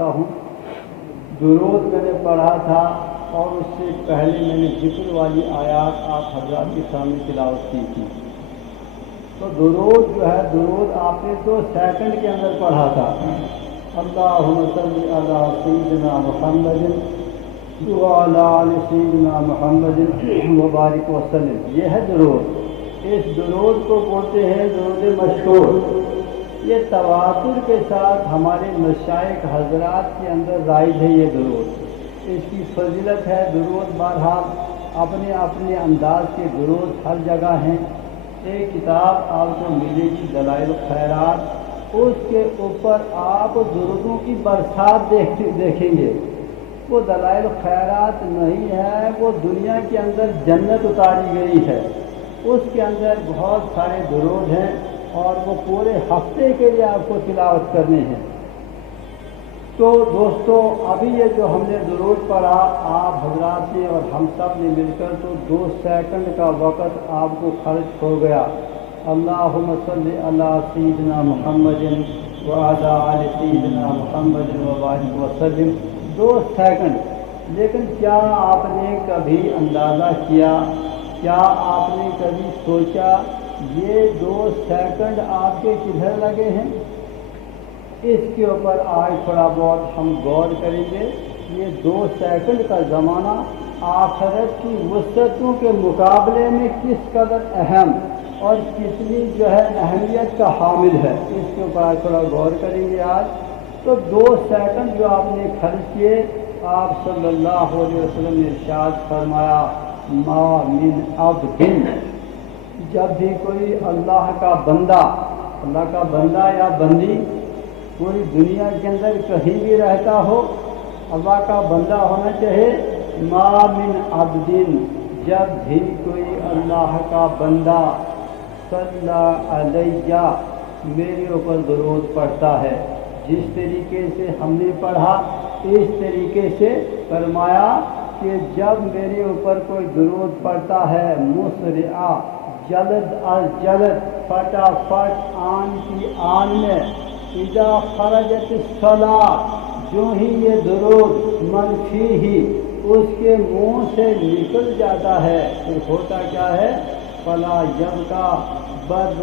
کرتا ہوں۔ درود میں نے پڑھا تھا اور اس سے پہلے میں نے ذکر والی آیات آپ حضرات کے سامنے تلاوت کی تھی۔ تو درود جو ہے، درود آپ نے 2 سیکنڈ کے اندر پڑھا تھا۔ اللہم صلی علی سیدنا محمد وعلی آل سیدنا محمد وبارک وسلم، یہ ہے درود۔ اس درود کو بولتے ہیں درود مشہور۔ یہ تواتر کے ساتھ ہمارے مشائخ حضرات کے اندر رائج ہے یہ درود۔ اس کی فضیلت ہے۔ درود بہرحال اپنے اپنے انداز کے درود ہر جگہ ہیں۔ ایک کتاب آپ کو ملے گی دلائل الخیرات، اس کے اوپر آپ درودوں کی برسات دیکھیں گے۔ وہ دلائل الخیرات نہیں ہے، وہ دنیا کے اندر جنت اتاری گئی ہے، اس کے اندر بہت سارے درود ہیں اور وہ پورے ہفتے کے لیے آپ کو تلاوت کرنے ہیں۔ تو دوستو، ابھی یہ جو ہم نے درود پڑھا آپ حضرات نے اور ہم سب نے مل کر، تو 2 سیکنڈ کا وقت آپ کو خرچ ہو گیا۔ اللہم صلی علی سیدنا محمد وعلی آل سیدنا محمد وبارک وسلم، 2 سیکنڈ۔ لیکن کیا آپ نے کبھی اندازہ کیا، کیا آپ نے کبھی سوچا یہ 2 سیکنڈ آپ کے کدھر لگے ہیں؟ اس کے اوپر آج تھوڑا بہت ہم غور کریں گے۔ یہ 2 سیکنڈ کا زمانہ آخرت کی وسعتوں کے مقابلے میں کس قدر اہم اور کتنی جو ہے اہمیت کا حامل ہے، اس کے اوپر آج تھوڑا غور کریں گے آج۔ تو 2 سیکنڈ جو آپ نے خرچ کیے، آپ صلی اللہ علیہ وسلم نے ارشاد فرمایا، ما من عبد، جب بھی کوئی اللہ کا بندہ، اللہ کا بندہ یا بندی پوری دنیا کے اندر کہیں بھی رہتا ہو، اللہ کا بندہ ہونا چاہے، ما من عبد، جب بھی کوئی اللہ کا بندہ صلی علیہ، میرے اوپر درود پڑھتا ہے، جس طریقے سے ہم نے پڑھا اس طریقے سے فرمایا کہ جب میرے اوپر کوئی درود پڑھتا ہے، مسرعا، جلد از جلد، فٹافٹ، آن کی آن میں، اذا خرجت الصلاۃ، جو ہی یہ درود منفی ہی اس کے منہ سے نکل جاتا ہے، پھر ہوتا کیا ہے، فلا یبقی بر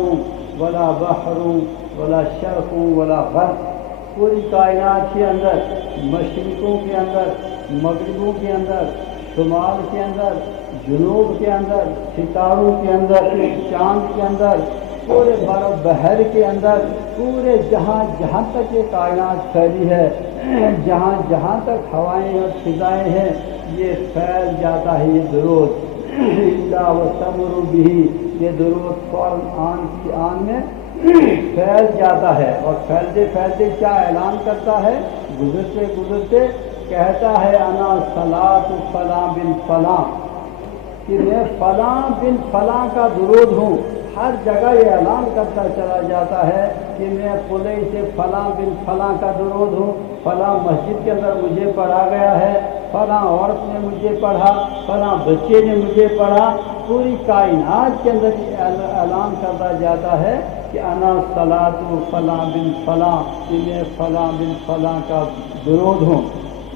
ولا بحر ولا شرق ولا غرب، پوری کائنات کے اندر، مشرقوں کے اندر، مغربوں کے اندر، شمال کے اندر، جنوب کے اندر، ستاروں کے اندر، چاند کے اندر، پورے بر بحر کے اندر، پورے جہاں جہاں تک یہ کائنات پھیلی ہے، جہاں جہاں تک ہوائیں اور فضائیں ہیں، یہ پھیل جاتا ہے یہ درود۔ الا وتمر به، یہ درود فوراً آن کی آن میں پھیل جاتا ہے، اور پھیلتے پھیلتے کیا اعلان کرتا ہے، گزرتے گزرتے کہتا ہے، انا صلاۃ فلاں بن فلاں، کہ میں فلاں بن فلاں کا درود ہوں۔ ہر جگہ یہ اعلان کرتا چلا جاتا ہے کہ میں فلے سے فلاں بن فلاں کا درود ہوں، فلاں مسجد کے اندر مجھے پڑھا گیا ہے، فلاں عورت نے مجھے پڑھا، فلاں بچے نے مجھے پڑھا، پوری کائنات کے اندر یہ اعلان کرتا جاتا ہے کہ انا صلاۃ فلاں بن فلاں، کہ میں فلاں بن فلاں کا درود ہوں۔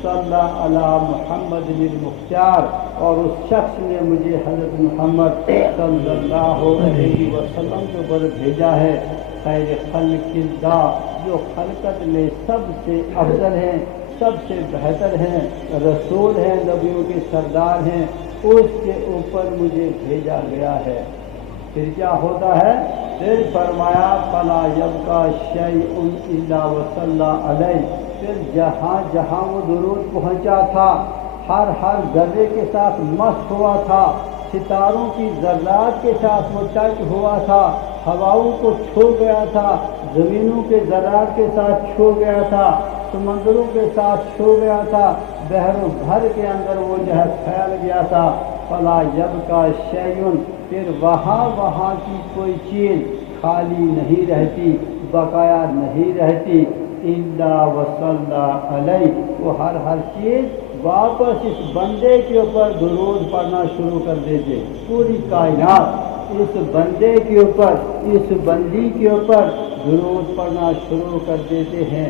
صلی علی محمد المختار، اور اس شخص نے مجھے حضرت محمد صلی اللہ علیہ وسلم کے اوپر بھیجا ہے، خیر خلق اللہ، جو خلقت میں سب سے افضل ہیں، سب سے بہتر ہیں، رسول ہیں، نبیوں کے سردار ہیں، اس کے اوپر مجھے بھیجا گیا ہے۔ پھر کیا ہوتا ہے، پھر فرمایا فلا یبقی شیء الا وصلی علیہ، پھر جہاں جہاں وہ درود پہنچا تھا، ہر ذرے کے ساتھ مست ہوا تھا، ستاروں کی ذرات کے ساتھ وہ ٹچ ہوا تھا، ہواؤں کو چھو گیا تھا، زمینوں کے ذرات کے ساتھ چھو گیا تھا، سمندروں کے ساتھ چھو گیا تھا، بحر و بھر کے اندر وہ جو ہے پھیل گیا تھا۔ فلا یبقی شیء، پھر وہاں کی کوئی چیز خالی نہیں رہتی، بقایا نہیں رہتی، الا وصلی علیہ، وہ ہر چیز واپس اس بندے کے اوپر درود پڑھنا شروع کر دیتے، پوری کائنات اس بندے کے اوپر، اس بندی کے اوپر درود پڑھنا شروع کر دیتے ہیں۔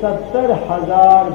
70,000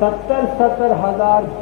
70,000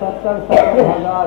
70,000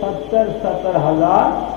70,000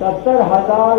70,000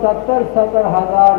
70,000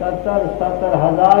70,000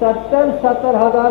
70,000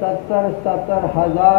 70,000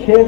6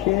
6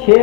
6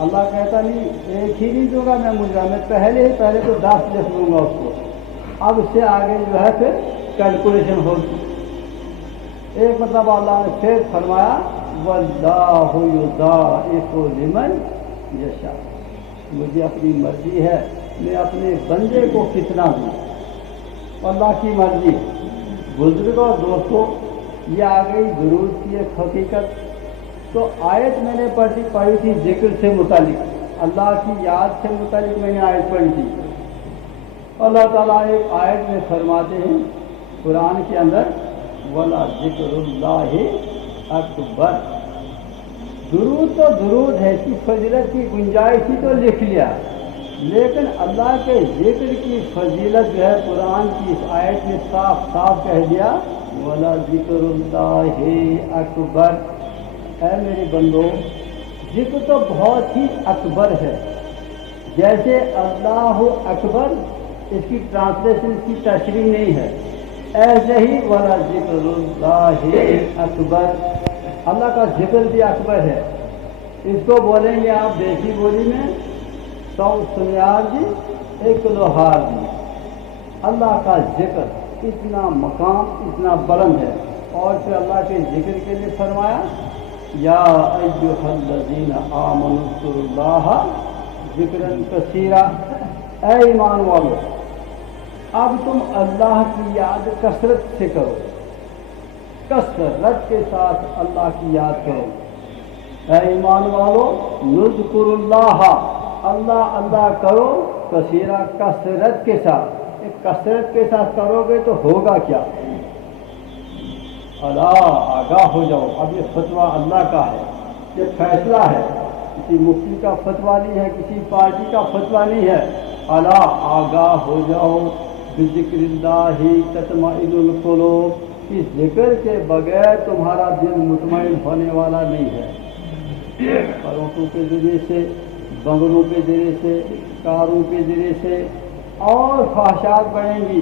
اللہ کہتا نہیں ایک ہی نہیں دوں گا میں مجرا، میں پہلے تو 10 لکھ لوں گا اس کو، اب اس سے آگے جو ہے پھر کیلکولیشن ہوگی۔ ایک مطلب اللہ نے پھر فرمایا واللہ یضاعف لمن یشاء، مجھے اپنی مرضی ہے میں اپنے بندے کو کتنا دوں، اللہ کی مرضی۔ بزرگوں اور دوستوں، یہ آ گئی درود کی ایک حقیقت۔ تو آیت میں نے پڑھی تھی ذکر سے متعلق، اللہ کی یاد سے متعلق میں نے آیت پڑھی تھی۔ اللہ تعالیٰ ایک آیت میں فرماتے ہیں قرآن کے اندر وَلَا ذِكْرُ اللَّهِ اکبر۔ درود تو درود ہے، اس کی فضیلت کی گنجائش ہی تو لکھ لیا، لیکن اللہ کے ذکر کی فضیلت جو ہے قرآن کی اس آیت میں صاف صاف کہہ دیا وَلَا ذِكْرُ اللَّهِ اکبر۔ اے میرے بندو، ذکر تو بہت ہی اکبر ہے، جیسے اللہ اکبر اس کی ٹرانسلیشن، اس کی تشریح نہیں ہے، ایسے ہی وَلَا ذِكْرُ اللَّهِ اکبر، اللہ کا ذکر بھی اکبر ہے۔ اس کو بولیں گے آپ دیسی بولی میں 100 سنیار جی 1 کلو ہار جی۔ اللہ کا ذکر اتنا مقام اتنا بلند ہے، اور پھر اللہ کے ذکر کے لیے فرمایا یا ایھا الذین آمنوا اذکروا اللہ ذکرا کثیرا۔ اے ایمان والو، اب تم اللہ کی یاد کثرت سے کرو، کثرت کے ساتھ اللہ کی یاد کرو۔ اے ایمان والو، نذکر اللہ، اللہ اللہ کرو، کثیرا کثرت کے ساتھ۔ کثرت کے ساتھ کرو گے تو ہوگا کیا؟ اللہ آگاہ ہو جاؤ۔ اب یہ فتویٰ اللہ کا ہے، یہ فیصلہ ہے، کسی مفتی کا فتویٰ نہیں ہے، کسی پارٹی کا فتویٰ نہیں ہے۔ اللہ آگاہ ہو جاؤ، بذکر اللہ تطمئن القلوب، کہ ذکر کے بغیر تمہارا دل مطمئن ہونے والا نہیں ہے۔ کروٹوں کے ذریعے سے، بنگلوں کے ذریعے سے، کاروں کے ذریعے سے اور خواہشات بڑھیں گی،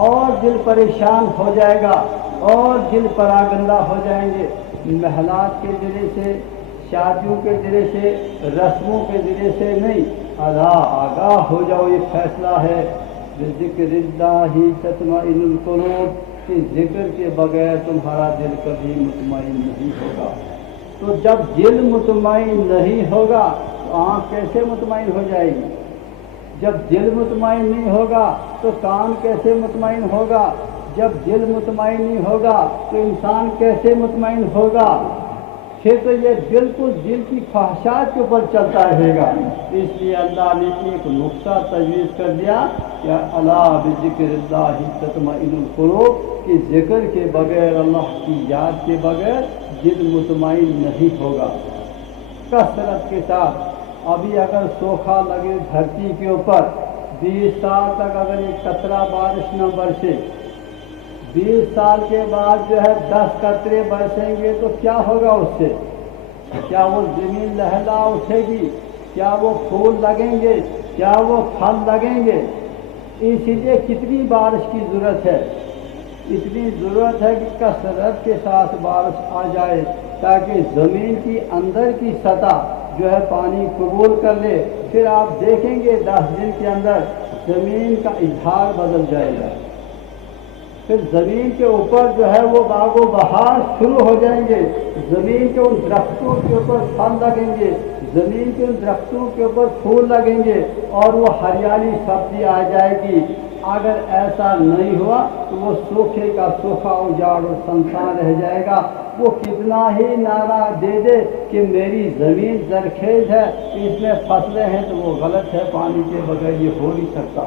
اور دل پریشان ہو جائے گا، اور دل پراگندہ ہو جائیں گے۔ محلات کے ذریعے سے، شادیوں کے ذریعے سے، رسموں کے ذریعے سے نہیں۔ اللہ آگاہ ہو جاؤ، یہ فیصلہ ہے بذکر اللہ تطمئن القلوب، کہ ذکر کے بغیر تمہارا دل کبھی مطمئن نہیں ہوگا۔ تو جب دل مطمئن نہیں ہوگا تو آنکھ کیسے مطمئن ہو جائے گی؟ جب دل مطمئن نہیں ہوگا تو کان کیسے مطمئن ہوگا؟ جب دل مطمئن نہیں ہوگا تو انسان کیسے مطمئن ہوگا؟ پھر تو یہ بالکل دل کی خواہشات کے اوپر چلتا رہے گا۔ اس لیے اللہ نے ایک نقطہ تجویز کر دیا کہ الا بذکر اللہ تطمئن القلوب، کہ ذکر کے بغیر، اللہ کی یاد کے بغیر دل مطمئن نہیں ہوگا۔ کثرت کے ساتھ ابھی اگر سوکھا لگے دھرتی کے اوپر، 20 سال تک اگر ایک قطرہ بارش نہ برسے، 20 سال کے بعد جو ہے 10 قطرے برسیں گے تو کیا ہوگا اس سے؟ کیا وہ زمین لہلا اٹھے گی؟ کیا وہ پھول لگیں گے؟ کیا وہ پھل لگیں گے؟ اسی لیے کتنی بارش کی ضرورت ہے؟ اتنی ضرورت ہے کہ کثرت کے ساتھ بارش آ جائے، تاکہ زمین کی اندر کی سطح جو ہے پانی قبول کر لے۔ پھر آپ دیکھیں گے 10 دن کے اندر زمین کا اظہار بدل جائے گا، پھر زمین کے اوپر جو ہے وہ باغ و بہار شروع ہو جائیں گے، زمین کے ان درختوں کے اوپر پھل لگیں گے، زمین کے ان درختوں کے اوپر پھول لگیں گے، اور وہ ہریالی سبزی آ جائے گی۔ اگر ایسا نہیں ہوا تو وہ سوکھے کا سوکھا اجاڑ اور سنسان رہ جائے گا۔ وہ کتنا ہی نعرہ دے دے کہ میری زمین زرخیز ہے، اس میں فصلیں ہیں، تو وہ غلط ہے، پانی کے بغیر یہ ہو نہیں سکتا۔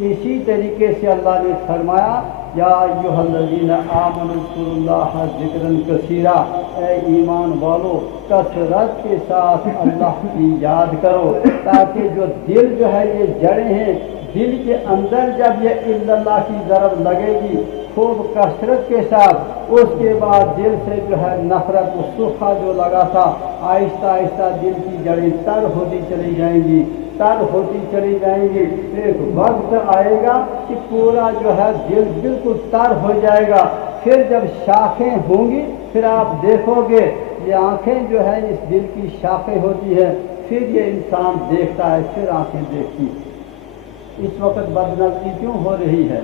اسی طریقے سے اللہ نے فرمایا یا ایھا الذین آمنوا اذکروا اللہ ذکرا کثیرا، اے ایمان والو کثرت کے ساتھ اللہ کی یاد کرو، تاکہ جو دل جو ہے یہ جڑیں ہیں، دل کے اندر جب یہ الا اللہ کی ضرب لگے گی خوب کثرت کے ساتھ، اس کے بعد دل سے جو ہے نفرت و سوکھا جو لگا تھا، آہستہ آہستہ دل کی جڑیں تر ہوتی چلی جائیں گی، تر ہوتی چلی جائیں گی۔ ایک وقت آئے گا کہ پورا جو ہے دل بالکل تر ہو جائے گا۔ پھر جب شاخیں ہوں گی، پھر آپ دیکھو گے یہ آنکھیں جو ہے اس دل کی شاخیں ہوتی ہے، پھر یہ انسان دیکھتا ہے، پھر آنکھیں دیکھتی ہیں۔ اس وقت بدنظری کیوں ہو رہی ہے؟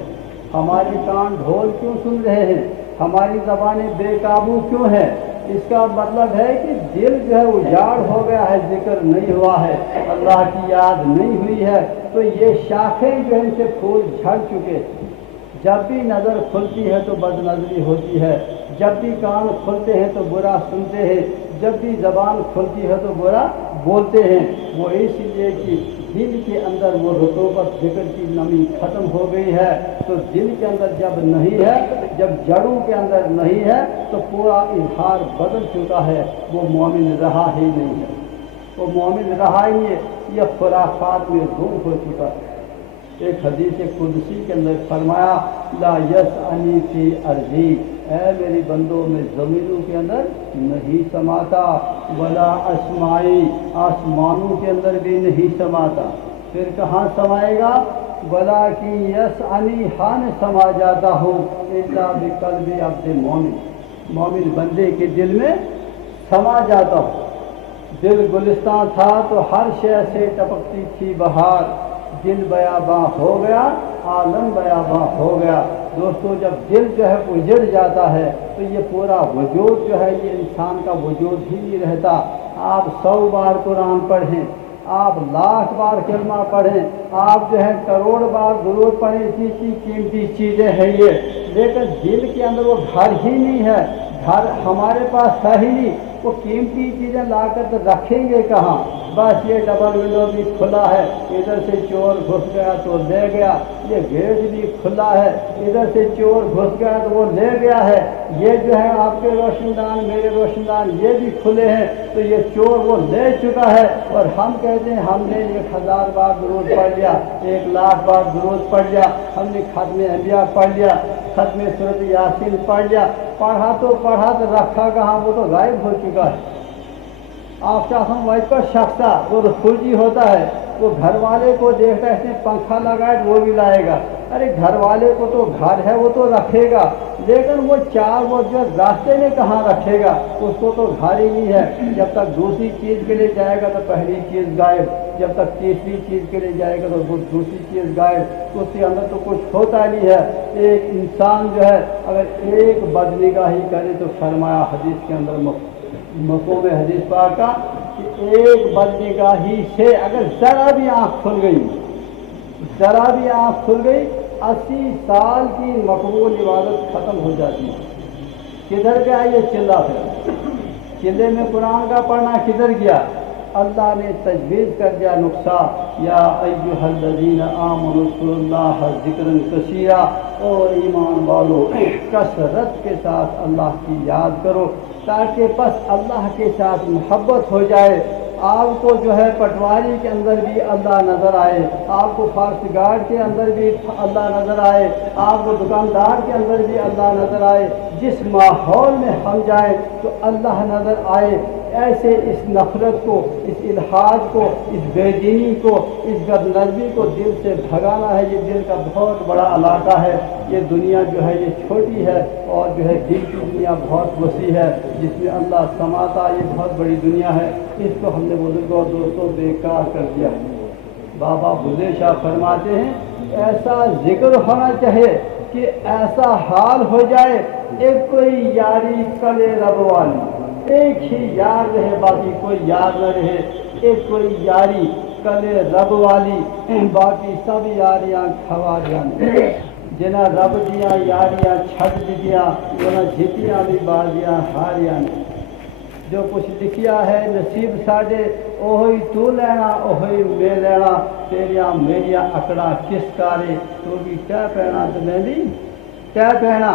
ہمارے کان ڈھول کیوں سن رہے ہیں؟ ہماری زبانیں بے قابو کیوں ہیں؟ اس کا مطلب ہے کہ دل جو ہے اجاڑ ہو گیا ہے، ذکر نہیں ہوا ہے، اللہ کی یاد نہیں ہوئی ہے، تو یہ شاخیں جو ہیں ان سے پھول جھڑ چکے۔ جب بھی نظر کھلتی ہے تو بد نظری ہوتی ہے، جب بھی کان کھلتے ہیں تو برا سنتے ہیں، جب بھی زبان کھلتی ہے تو برا بولتے ہیں۔ وہ اس لیے کہ دل کے اندر وہ رطوبت ذکر کی نمی ختم ہو گئی ہے۔ تو دل کے اندر جب نہیں ہے، جب جڑوں کے اندر نہیں ہے تو پورا اظہار بدل چکا ہے، وہ مومن رہا ہی نہیں ہے، وہ مومن رہا ہی ہے، یہ خرافات میں گم ہو چکا ہے۔ ایک حدیث قدسی کے اندر فرمایا لا یسعنی فی ارضی، اے میری بندوں میں زمینوں کے اندر نہیں سماتا، ولا اسمائی، آسمانوں کے اندر بھی نہیں سماتا، پھر کہاں سمائے گا؟ ولیکن یسعنی، ہاں سما جاتا ہوں الا بقلب عبد مومن، مومن بندے کے دل میں سما جاتا ہوں۔ دل گلستان تھا تو ہر شے سے ٹپکتی تھی بہار، دل بیاباں ہو گیا، عالم بیاباں ہو گیا۔ دوستو جب دل جو ہے اجڑ جاتا ہے تو یہ پورا وجود جو ہے یہ انسان کا وجود ہی نہیں رہتا۔ آپ 100 بار قرآن پڑھیں، آپ 1,00,000 بار کلمہ پڑھیں، آپ جو ہے کروڑ بار درود پڑھیں، اتنی قیمتی چیزیں ہیں یہ، لیکن دل کے اندر وہ گھر ہی نہیں ہے، گھر ہمارے پاس ہے ہی نہیں، وہ قیمتی چیزیں لا کر تو رکھیں گے کہاں؟ بس یہ ڈبل ونڈو بھی کھلا ہے، ادھر سے چور گھس گیا تو لے گیا، یہ گیٹ بھی کھلا ہے، ادھر سے چور گھس گیا تو وہ لے گیا ہے، یہ جو ہے آپ کے روشن دان میرے روشن دان یہ بھی کھلے ہیں، تو یہ چور وہ لے چکا ہے، اور ہم کہتے ہیں ہم نے 1000 بار درود پڑھ لیا، 1,00,000 بار درود پڑھ لیا، ہم نے ختم انبیاء پڑھ لیا، ختم سورۃ یاسین پڑھ لیا، پڑھا تو رکھا کہاں؟ وہ تو غائب ہو چکا ہے۔ آپ کا ہم وائٹ پر شخص وہ رفوجی ہوتا ہے، وہ گھر والے کو دیکھتا ہے اس نے پنکھا لگائے وہ بھی لائے گا، ارے گھر والے کو تو گھر ہے وہ تو رکھے گا، لیکن وہ وہ جو راستے میں کہاں رکھے گا؟ اس کو تو گھر ہی نہیں ہے۔ جب تک دوسری چیز کے لیے جائے گا تو پہلی چیز غائب، جب تک تیسری چیز کے لیے جائے گا تو وہ دوسری چیز غائب، اس کے اندر تو کچھ ہوتا نہیں ہے۔ ایک انسان جو ہے اگر ایک بدنگاہی کرے تو فرمایا حدیث کے اندر مفہوم حدیث پاک کا کہ ایک بدنگاہی سے اگر ذرا بھی آنکھ کھل گئی، ذرا بھی آنکھ کھل گئی، 80 سال کی مقبول عبادت ختم ہو جاتی ہے۔ کدھر گیا یہ چلہ؟ پھر چلے میں قرآن کا پڑھنا کدھر گیا؟ اللہ نے تجویز کر دیا نقصہ، یا ایھا الذین آمنوا اذکروا اللہ ذکرا کثیرا، اور ایمان والو کثرت کے ساتھ اللہ کی یاد کرو، تاکہ بس اللہ کے ساتھ محبت ہو جائے۔ آپ کو جو ہے پٹواری کے اندر بھی اللہ نظر آئے، آپ کو فارس گارڈ کے اندر بھی اللہ نظر آئے، آپ کو دکاندار کے اندر بھی اللہ نظر آئے، جس ماحول میں ہم جائیں تو اللہ نظر آئے۔ ایسے اس نفرت کو، اس الحاد کو، اس بے دینی کو، اس بد نظمی کو دل سے بھگانا ہے۔ یہ دل کا بہت بڑا علاقہ ہے، یہ دنیا جو ہے یہ چھوٹی ہے، اور جو ہے دل کی دنیا بہت وسیع ہے جس میں اللہ سماتا، یہ بہت بڑی دنیا ہے۔ اس کو ہم نے بزرگوں اور دوستوں بیکار کر دیا۔ بابا بلے شاہ فرماتے ہیں ایسا ذکر ہونا چاہیے کہ ایسا حال ہو جائے ایک کوئی یاری کلے رب والی، ایک ہی یار رہے باقی کوئی یار نہ رہے، ایک کوئی یاری کلے رب والی باقی سب یاریاں کھواریاں، جنہیں رب دیاں یاریاں چھڈ دیاں، انہیں جیتیاں بھی بازیاں ہاریاں نے۔ جو کچھ لکھیا ہے نصیب ساڈے اوہی تو لینا اوہی میں لینا، تیریاں میریاں اکڑاں کس کارے، تو بھی کیا پہنا تو میں بھی کیا پہنا،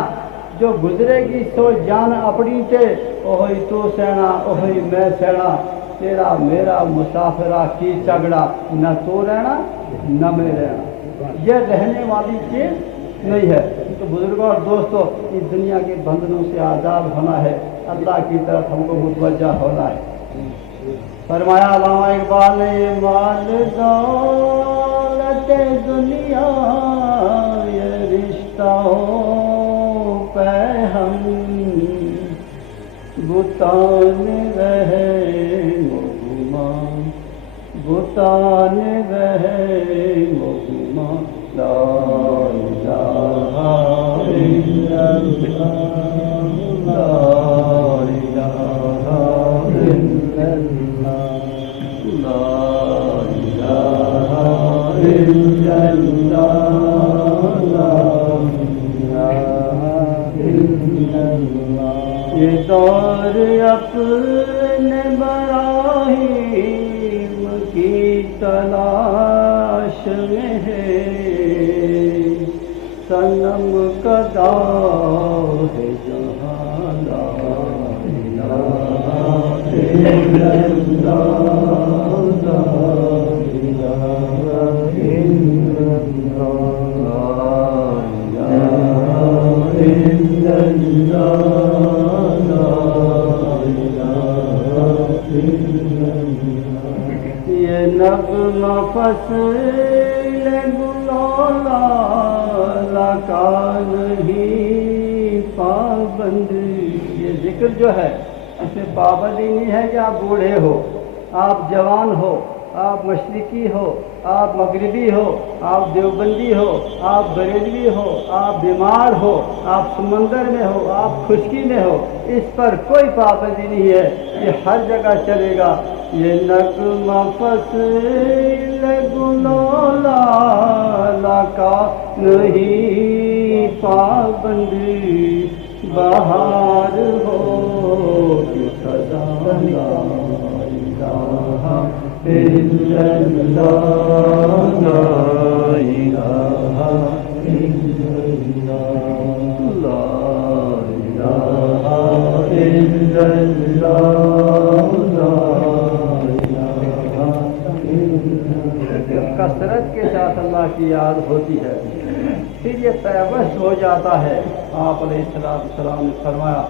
جو گزرے گی سو جان اپنی تے اوہی تو سہنا اوہی میں سہنا، تیرا میرا مسافرہ کی جھگڑا، نہ تو رہنا نہ میں رہنا، یہ رہنے والی چیز نہیں ہے۔ تو بزرگوں اور دوستوں اس دنیا کے بندھنوں سے آزاد ہونا ہے، اللہ کی طرف ہم کو متوجہ ہونا ہے۔ فرمایا علامہ اقبال نے مال دولت دنیا یہ رشتہ ہو پہ ہم بتان رہے گمان سلطان رہے محمد لا الہ الا اللہ لا الہ الا اللہ لا الہ الا اللہ لا الہ الا اللہ یہ دور اپنے براہیم کی تلاش میں ہے صنم کا دور ہے جہاں لا الہ الا اللہ لا الہ الا اللہ لا الہ الا اللہ یہ نغمہ فصل گلولا کا نہیں پابند یہ ذکر جو ہے اس میں پابندی نہیں ہے کہ آپ بوڑھے ہو آپ جوان ہو آپ مشرقی ہو آپ مغربی ہو آپ دیوبندی ہو آپ بریلوی ہو آپ بیمار ہو آپ سمندر میں ہو آپ خشکی میں ہو اس پر کوئی پابندی نہیں ہے یہ ہر جگہ چلے گا یہ نغمہ فصل گلولا کا نہیں پابندی بہار ہو کہ سدا لا الہ الا اللہ لا الہ الا اللہ لا الہ الا اللہ کثرت کے ساتھ اللہ کی یاد ہوتی ہے پھر یہ پیوست ہو جاتا ہے آپ علیہ السلام نے فرمایا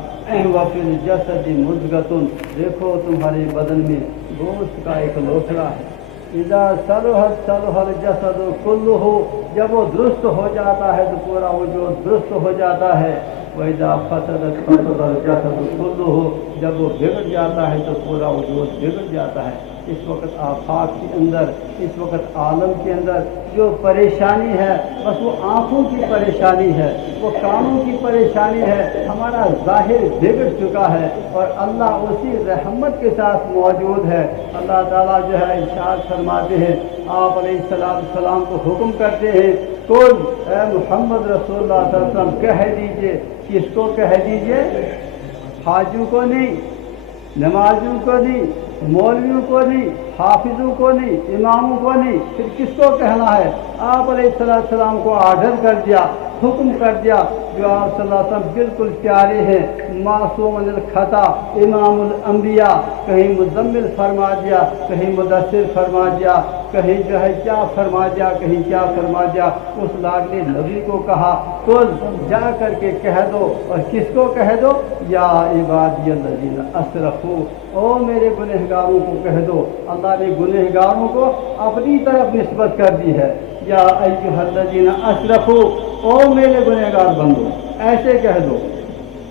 وفی الجسد مضغۃ دیکھو تمہارے بدن میں گوشت کا ایک لوتھڑا ہے اذا صلحت صلح الجسد کلہ جب وہ درست ہو جاتا ہے تو پورا وجود درست ہو جاتا ہے وَإِذَا فَسَدَتْ فَسَدَ الْجَسَدُ كُلُّهُ جب وہ بگڑ جاتا ہے تو پورا وجود بگڑ جاتا ہے اس وقت آفاق کے اندر اس وقت عالم کے اندر جو پریشانی ہے بس وہ آنکھوں کی پریشانی ہے وہ کانوں کی پریشانی ہے ہمارا ظاہر بگڑ چکا ہے اور اللہ اسی رحمت کے ساتھ موجود ہے اللہ تعالیٰ جو ہے ارشاد فرماتے ہیں آپ علیہ السلام کو حکم کرتے ہیں کل اے محمد رسول اللہ صلی اللہ علیہ وسلم کہہ دیجئے کس کو کہہ دیجئے حاجیوں کو نہیں نمازیوں کو نہیں مولویوں کو نہیں حافظوں کو نہیں اماموں کو نہیں پھر کس کو کہنا ہے آپ علیہ السلام کو آرڈر کر دیا حکم کر دیا جو آپ صلی اللہ علیہ وسلم بالکل پیارے ہیں معصوم عن الخطا امام الانبیاء کہیں مزمل فرما دیا کہیں مدثر فرما دیا کہیں جو ہے کیا فرما دیا کہیں کیا فرما دیا اس لاڈلے نبی کو کہا کل جا کر کے کہہ دو اور کس کو کہہ دو یا عبادی الذین اسرفوا او میرے گنہگاروں کو کہہ دو اللہ نے گنہگاروں کو اپنی طرف نسبت کر دی ہے یا ایھا الذین اسرفوا او میرے گنہگار بندو ایسے کہہ دو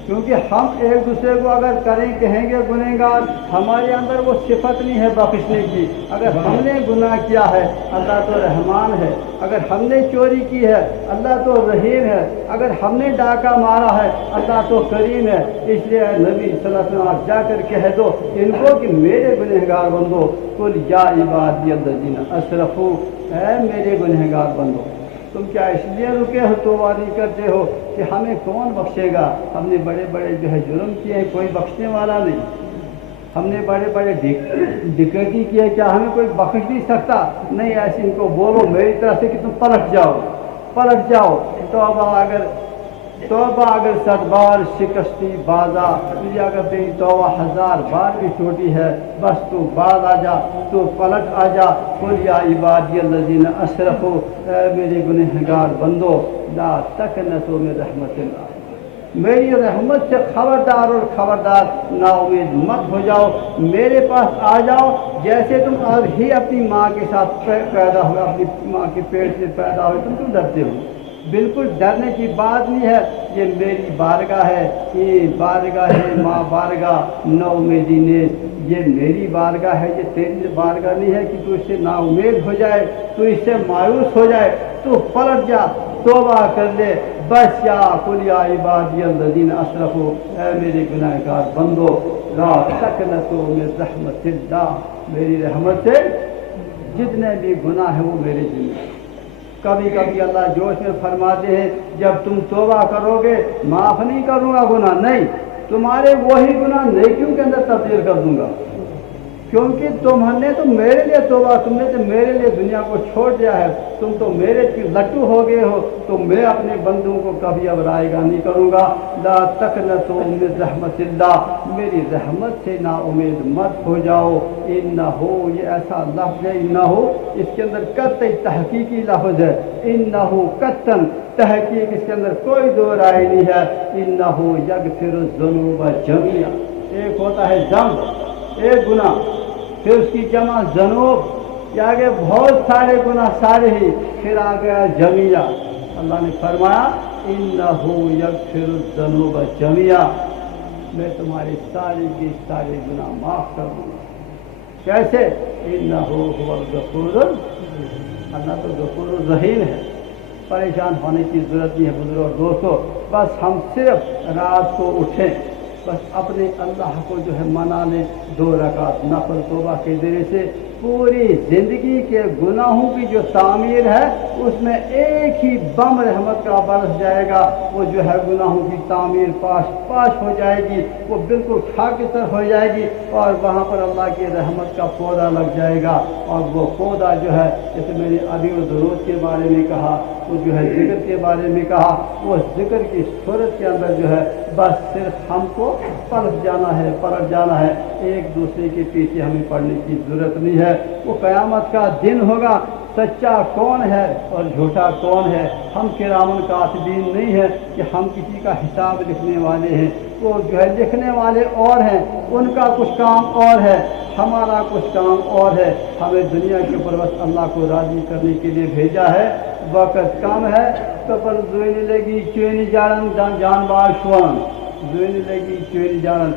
کیونکہ ہم ایک دوسرے کو اگر کہیں گے گنہگار ہمارے اندر وہ صفت نہیں ہے بخشنے کی اگر ہم نے گناہ کیا ہے اللہ تو رحمان ہے اگر ہم نے چوری کی ہے اللہ تو رحیم ہے اگر ہم نے ڈاکہ مارا ہے اللہ تو کریم ہے اس لیے نبی صلی اللہ علیہ وسلم آپ جا کر کہہ دو ان کو کہ میرے گنہگار بندو قل یا عبادی الذین اسرفوا اے میرے گنہگار بندو تم کیا اس لیے رکے ہو توبہ نہیں کرتے ہو کہ ہمیں کون بخشے گا ہم نے بڑے بڑے جو ہے جرم کیے ہیں کوئی بخشنے والا نہیں ہم نے بڑے بڑے ڈکیتی کی ہے کیا ہمیں کوئی بخش نہیں سکتا نہیں ایسے ان کو بولو میری طرف سے کہ تم پلٹ جاؤ توبہ اگر 100 بار شکستی بازا تجھے اگر تیری توبہ 1000 بار بھی چھوٹی ہے بس تو باز آ جا تو پلٹ آ جا قل یا عبادی الذین اسرفوا اے میرے گنہگار بندو لا تقنطوا من رحمت اللہ میری رحمت سے خبردار اور خبردار نا امید مت ہو جاؤ میرے پاس آ جاؤ جیسے تم آج ہی اپنی ماں کے ساتھ پیدا ہوئے اپنی ماں کے پیٹ سے پیدا ہوئے تم کیوں ڈرتے ہو بالکل ڈرنے کی بات نہیں ہے، یہ میری بارگاہ ہے، یہ بارگاہ ہے ماں بارگاہ نو امیدی نے، یہ میری بارگاہ ہے، یہ تیری بارگاہ نہیں ہے کہ تو اس سے نا امید ہو جائے، تو اس سے مایوس ہو جائے، تو پلٹ جا، توبہ کر لے، بس یا قل یا عبادی الذین اسرفوا، اے میرے گناہ گار بندو، لا تقنطوا من رحمت اللہ، میری رحمت سے جتنے بھی گناہ ہیں وہ میرے ذمہ۔ کبھی کبھی اللہ جوش میں فرماتے ہیں جب تم توبہ کرو گے معاف نہیں کروں گا گناہ، نہیں، تمہارے وہی گناہ نیکیوں کے اندر تبدیل کر دوں گا، کیونکہ تم نے تو میرے لیے توبہ، تم نے تو میرے لیے دنیا کو چھوڑ دیا ہے، تم تو میرے لٹو ہو گئے ہو، تو میں اپنے بندوں کو کبھی اب رائے گا نہیں کروں گا۔ لا تقنطوا من رحمت اللہ، میری رحمت سے نا امید مت ہو جاؤ۔ انہو، یہ ایسا لفظ ہے انہو، اس کے اندر قطعی تحقیقی لفظ ہے، انہو قطعاً تحقیق، اس کے اندر کوئی دو رائے نہیں ہے۔ انہو یغفر الذنوب جمیعا، ایک ہوتا ہے ذنب، ایک گناہ، پھر اس کی جمع ذنوب، یا آگے بہت سارے گناہ سارے ہی، پھر آ گیا جمیعا۔ اللہ نے فرمایا انہو یغفر الذنوب جمیعا، میں تمہارے سارے کے سارے گناہ معاف کر دوں گا۔ کیسے؟ انہو هو الغفور، اللہ تو غفور الرحیم ہے۔ پریشان ہونے کی ضرورت نہیں ہے بزرگوں اور دوستوں، بس ہم صرف رات کو اٹھیں، بس اپنے اللہ کو جو ہے منا لیں، 2 رکعت نفل توبہ کے ذریعے سے پوری زندگی کے گناہوں کی جو تعمیر ہے اس میں ایک ہی بم رحمت کا برس جائے گا، وہ جو ہے گناہوں کی تعمیر پاش ہو جائے گی، وہ بالکل خاکستر ہو جائے گی، اور وہاں پر اللہ کی رحمت کا پودا لگ جائے گا، اور وہ پودا جو ہے جیسے میں نے ابھی وہ درود کے بارے میں کہا، وہ جو ہے ذکر کے بارے میں کہا، وہ ذکر کی صورت کے اندر جو ہے بس صرف ہم کو پلٹ جانا ہے، ایک دوسرے کے پیچھے ہمیں پڑھنے کی ضرورت نہیں ہے۔ وہ قیامت کا دن ہوگا، سچا کون ہے اور جھوٹا کون ہے، ہم کرامن کاتبین نہیں ہیں کہ ہم کسی کا حساب لکھنے والے ہیں، وہ جو ہے لکھنے والے اور ہیں، ان کا کچھ کام اور ہے، ہمارا کچھ کام اور ہے۔ ہمیں دنیا کے اوپر بس اللہ کو راضی کرنے کے لیے بھیجا ہے، وقت کم ہے، تو پر زوین لگی چوین جارن جان باشوان، زوین لگی چوین جارن،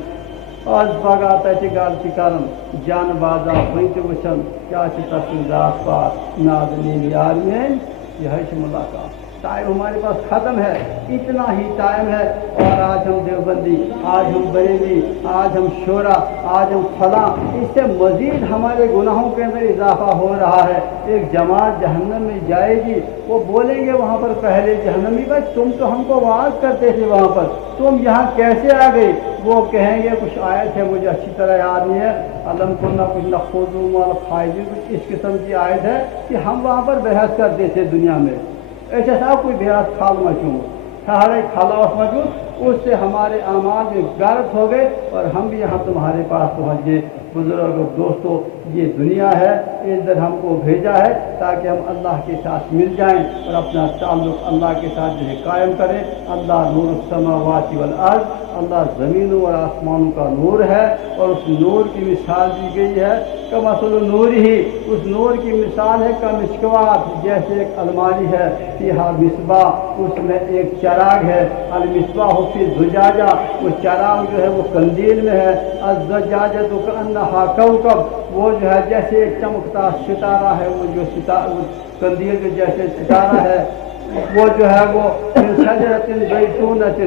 آج پگہ تتہ غلطی کرن، جان بازا وٕنہِ وٕچھن کیا چھِ تسٕنٛز آس پاس، ناظرین یار میٛٲنۍ یہے چھِ ملاقات۔ ٹائم ہمارے پاس ختم ہے، اتنا ہی ٹائم ہے، اور آج ہم دیوبندی، آج ہم بریلی، آج ہم شعرا، آج ہم فلاں، اس سے مزید ہمارے گناہوں کے اندر اضافہ ہو رہا ہے۔ ایک جماعت جہنم میں جائے گی، وہ بولیں گے وہاں پر پہلے جہنمی بھائی تم تو ہم کو وعظ کرتے تھے وہاں پر، تم یہاں کیسے آ گئی؟ وہ کہیں گے کچھ آیت ہے مجھے اچھی طرح یاد نہیں ہے، علم کنہ کچھ نخوض والفائز، کچھ اس قسم کی آیت ہے کہ ہم وہاں پر بحث کرتے تھے دنیا میں، ایسے صاحب کوئی بحث کھال مچوں ہمارے خلاف موجود، اس سے ہمارے اعمال میں غارت ہو گئے اور ہم بھی یہاں تمہارے پاس پہنچ گئے۔ بزرگ دوستو، یہ دنیا ہے، ادھر ہم کو بھیجا ہے تاکہ ہم اللہ کے ساتھ مل جائیں اور اپنا تعلق اللہ کے ساتھ جو ہے قائم کریں۔ اللہ نور السماوات والارض، اللہ زمینوں اور آسمانوں کا نور ہے، اور اس نور کی مثال دی گئی ہے کمثل نور ہی، اس نور کی مثال ہے کمشکوات، جیسے ایک الماری ہے، فیہا مصباح، اس میں ایک چراغ ہے، المصباح فی الزجاجہ، وہ چراغ جو ہے وہ قندیل میں ہے، الزجاجہ تو کأنہا کوکب، وہ جو ہے جیسے ایک چمکتا ستارہ ہے، وہ جو قندیل کے جیسے ستارہ ہے، وہ جو ہے وہ من شجرۃ زیتونۃ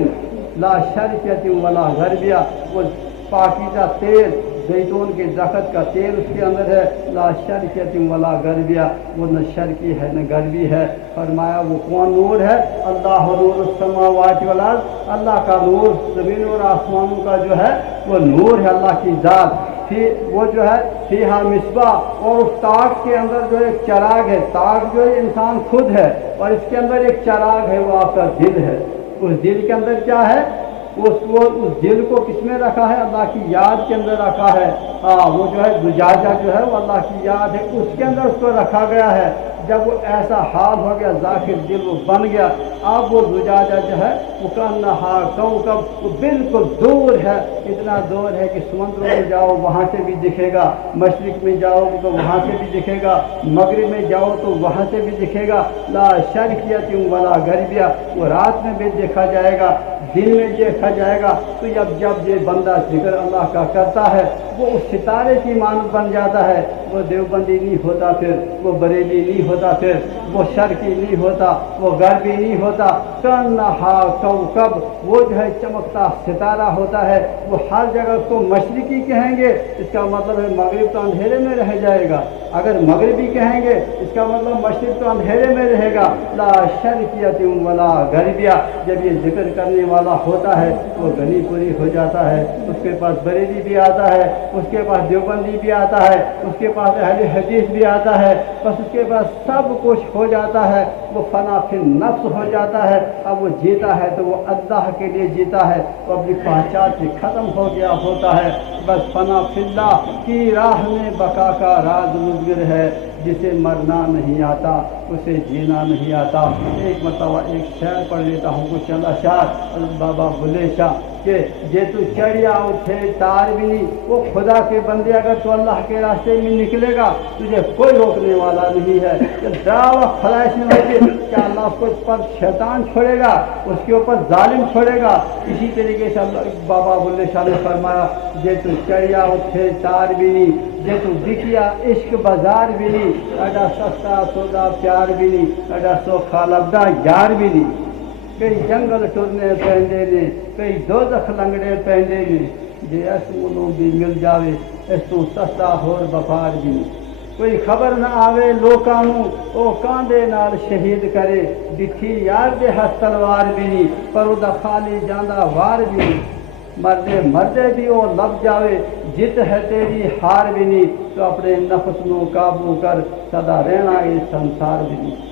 لا شرقیۃ ولا غربیہ، وہ پاکیزہ تیل، زیتون کے درخت کا تیل اس کے اندر ہے، لا شرقیۃ ولا غربیہ، وہ نہ شرقی ہے نہ غربی ہے۔ فرمایا وہ کون نور ہے؟ اللہ نور السماوات والارض، اللہ کا نور زمین اور آسمانوں کا جو ہے وہ نور ہے، اللہ کی ذات، وہ جو ہے فیہا مصباح، اور اس تاغ کے اندر جو ایک چراغ ہے، تاغ جو ہے انسان خود ہے، اور اس کے اندر ایک چراغ ہے، وہ آپ کا دل ہے۔ اس دل کے اندر کیا ہے؟ اس دل کو کس میں رکھا ہے؟ اللہ کی یاد کے اندر رکھا ہے۔ وہ جو ہے زجاجہ جو ہے وہ اللہ کی یاد ہے، اس کے اندر اس کو رکھا گیا ہے۔ جب وہ ایسا حال ہو گیا ذاکر دل وہ بن گیا، اب وہ زجاجہ جو ہے وہ کانہا کوکب، وہ بالکل دور ہے، اتنا دور ہے کہ سمندروں میں جاؤ وہاں سے بھی دکھے گا، مشرق میں جاؤ تو وہاں سے بھی دکھے گا، مغرب میں جاؤ تو وہاں سے بھی دکھے گا، لا شرقیت ولا غربیہ، وہ رات میں بھی دیکھا جائے گا، دن میں دیکھا جائے گا۔ تو جب یہ بندہ ذکر اللہ کا کرتا ہے وہ اس ستارے کی مانند بن جاتا ہے، وہ دیوبندی نہیں ہوتا، پھر وہ بریلی نہیں ہوتا، پھر وہ شرقی نہیں ہوتا، وہ غربی نہیں ہوتا، کانہا کوکب، وہ جو ہے چمکتا ستارہ ہوتا ہے۔ وہ ہر جگہ اس کو مشرقی کہیں گے، اس کا مطلب ہے مغرب تو اندھیرے میں رہ جائے گا، اگر مغربی کہیں گے اس کا مطلب مشرق تو اندھیرے میں رہے گا، لا شرقیت ولا غربیہ۔ جب یہ ذکر کرنے والا ہوتا ہے وہ غنی پوری ہو جاتا ہے، اس کے پاس بریلی بھی آتا ہے، اس کے پاس دیوبندی بھی آتا ہے، اس کے پاس اہل حدیث بھی آتا ہے، بس اس کے پاس سب کچھ ہو جاتا ہے، وہ فنا فی النفس ہو جاتا ہے۔ اب وہ جیتا ہے تو وہ اللہ کے لیے جیتا ہے، وہ اپنی پہچان سے ختم ہو گیا ہوتا ہے، بس فنا فی اللہ کی راہ میں بقا کا راز مضمر ہے، جسے مرنا نہیں آتا اسے جینا نہیں آتا۔ ایک مرتبہ ایک شعر پڑھ لیتا ہوں، کچھ چند اشعار بابا بلے شاہ کہ جے تو چڑیا اٹھے تار بھی نہیں، وہ خدا کے بندے اگر تو اللہ کے راستے میں نکلے گا تجھے کوئی روکنے والا نہیں ہے۔ دعویٰ خواہش میں ہوتی کیا اللہ اس کو پر شیطان چھوڑے گا، اس کے اوپر ظالم چھوڑے گا؟ اسی طریقے سے بابا بلے شاہ نے فرمایا جے تو چڑیا اٹھے تار بھی نہیں، جے تو دکھیا عشق بازار بھی نہیں، اڈا سستا سودا پیار بھی نہیں، اڈا سوکھا لبدا یار بھی نہیں۔ کئی جنگل ٹرنے پہندے نے، کئی دوزخ لنگڑے پہندے نے، جے اس ملوں بھی مل جاوے اس تو سستا ہور بپار بھی نہیں۔ کوئی خبر نہ آوے لوکاں نوں او کاندے نال شہید کرے، ڈٹھی یار دے ہاتھ تلوار بھی نہیں، پر او دا خالی جاندا وار بھی نہیں۔ مردے بھی او لب جاوے جت ہے تیری ہار بھی نہیں، تو اپنے نفس نو قابو کر سدا رہنا اس سنسار بھی نہیں۔